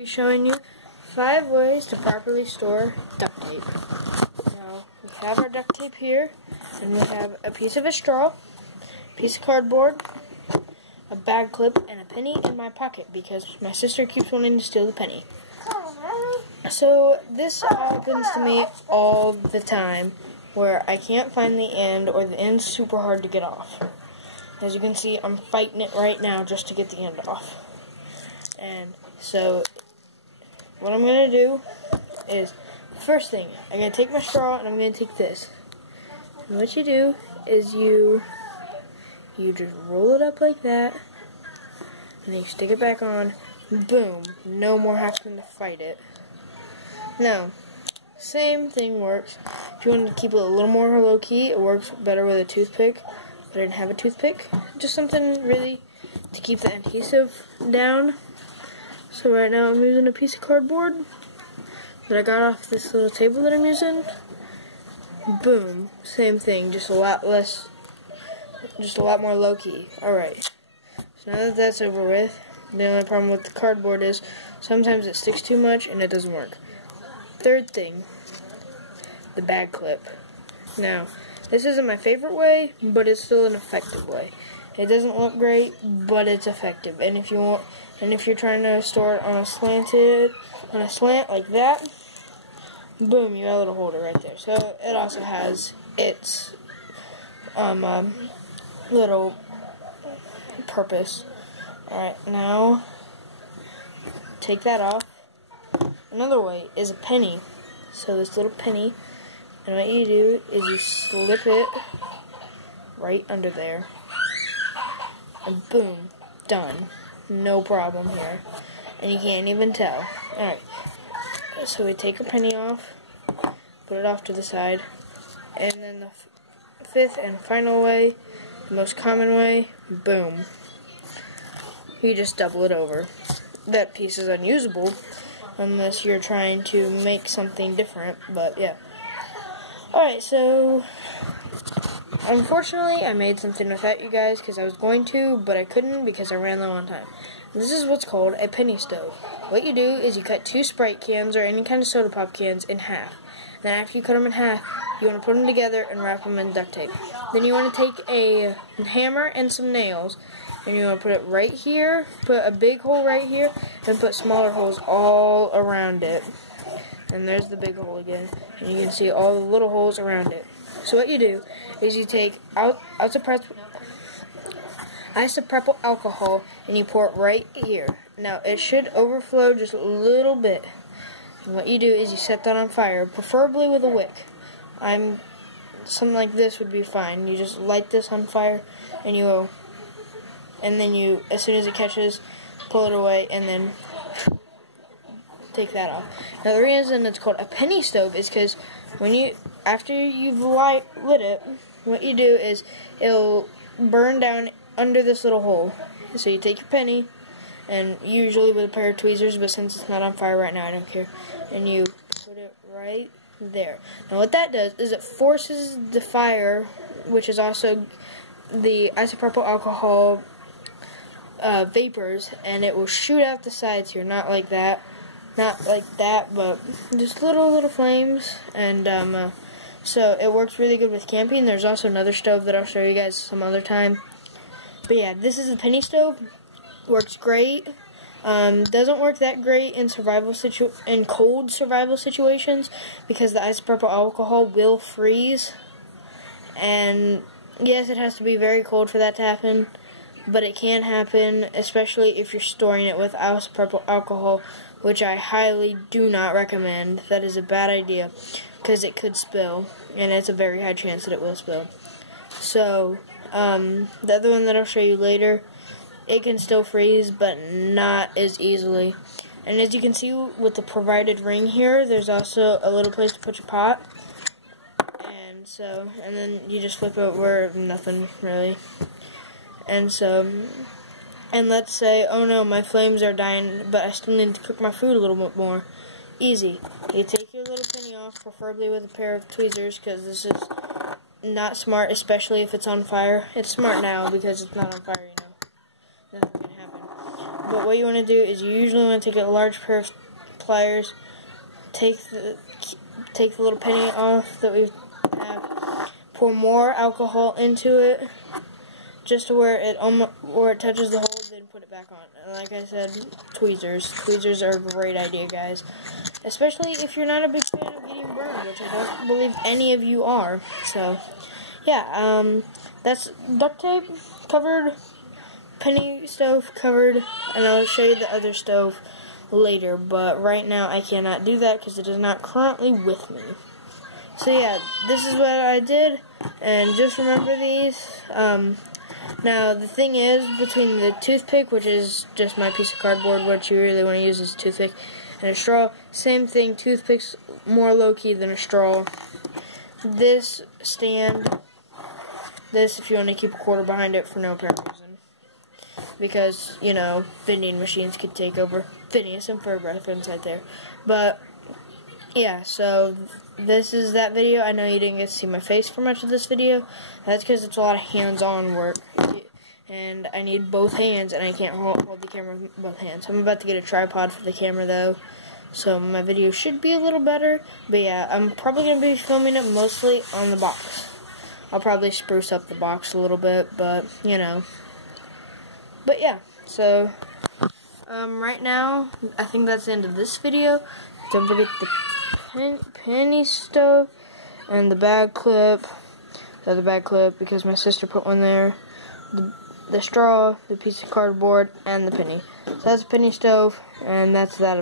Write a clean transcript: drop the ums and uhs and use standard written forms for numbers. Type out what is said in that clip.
Be showing you 5 ways to properly store duct tape. Now, we have our duct tape here, and we have a piece of a straw, a piece of cardboard, a bag clip, and a penny in my pocket because my sister keeps wanting to steal the penny. So this happens to me all the time, where I can't find the end, or the end's super hard to get off. As you can see, I'm fighting it right now just to get the end off. And so what I'm going to do is, first thing, I'm going to take my straw and I'm going to take this. And what you do is you just roll it up like that, and you stick it back on, boom, no more having to fight it. Now, same thing works. If you want to keep it a little more low-key, it works better with a toothpick. But I didn't have a toothpick. Just something really to keep the adhesive down. So right now I'm using a piece of cardboard that I got off this little table that I'm using. Boom. Same thing, just a lot more low-key. Alright. So now that that's over with, the only problem with the cardboard is sometimes it sticks too much and it doesn't work. Third thing, the bag clip. Now, this isn't my favorite way, but it's still an effective way. It doesn't look great, but it's effective. And if you're trying to store it on a slant like that, boom, you got a little holder right there. So it also has its little purpose. Alright, now take that off. Another way is a penny. So this little penny, and what you do is you slip it right under there. And boom, done. No problem here. And you can't even tell. Alright. So we take a penny off, put it off to the side, and then the fifth and final way, the most common way, boom. You just double it over. That piece is unusable unless you're trying to make something different, but yeah. Alright, so unfortunately I made something without you guys because I was going to, but I couldn't because I ran low on time. This is what's called a penny stove. What you do is you cut 2 Sprite cans or any kind of soda pop cans in half. Then after you cut them in half, you want to put them together and wrap them in duct tape. Then you want to take a hammer and some nails, and you want to put it right here, put a big hole right here, and put smaller holes all around it. And there's the big hole again, and you can see all the little holes around it. So what you do is you take isopropyl alcohol and you pour it right here. Now it should overflow just a little bit. And what you do is you set that on fire, preferably with a wick. Something like this would be fine. You just light this on fire, and then you, as soon as it catches, pull it away, and then take that off. Now the reason it's called a penny stove is because after you've lit it, what you do is it'll burn down under this little hole. So you take your penny, and usually with a pair of tweezers, but since it's not on fire right now, I don't care, and you put it right there. Now what that does is it forces the fire, which is also the isopropyl alcohol vapors, and it will shoot out the sides here, not like that, but just little flames. And so it works really good with camping. There's also another stove that I'll show you guys some other time. But yeah, this is the penny stove. Works great. Doesn't work that great in cold survival situations because the isopropyl alcohol will freeze. And yes, it has to be very cold for that to happen, but it can happen, especially if you're storing it with isopropyl alcohol, which I highly do not recommend. That is a bad idea because it could spill, and it's a very high chance that it will spill. So the other one that I'll show you later, it can still freeze, but not as easily. And as you can see with the provided ring here, there's also a little place to put your pot. And then you just flip it over, nothing really. And let's say, oh no, my flames are dying, but I still need to cook my food a little bit more. Easy. You take your little penny off, preferably with a pair of tweezers, because this is not smart, especially if it's on fire. It's smart now because it's not on fire, you know. Nothing can happen. but what you want to do is you usually want to take a large pair of pliers, take the little penny off that we have, pour more alcohol into it, just to where it touches the hole, then put it back on. And like I said, tweezers. Tweezers are a great idea, guys. Especially if you're not a big fan of getting burned, which I don't believe any of you are. So, yeah, that's duct tape covered, penny stove covered, and I'll show you the other stove later. But right now, I cannot do that because it is not currently with me. So yeah, this is what I did, and just remember these. Now, the thing is, between the toothpick, which is just my piece of cardboard, what you really want to use is a toothpick, and a straw, same thing, toothpick's more low-key than a straw. This stand, if you want to keep a quarter behind it for no apparent reason. Because, you know, vending machines could take over. Phineas and Ferb reference right there. But, yeah, so this is that video. I know you didn't get to see my face for much of this video. That's because it's a lot of hands-on work. And I need both hands, and I can't hold the camera with both hands. I'm about to get a tripod for the camera, though. So my video should be a little better. But yeah, I'm probably going to be filming it mostly on the box. I'll probably spruce up the box a little bit, but, you know. But yeah, so right now, I think that's the end of this video. Don't forget the penny stove and the bag clip. The other bag clip, because my sister put one there. The straw, the piece of cardboard, and the penny. So that's a penny stove, and that's that.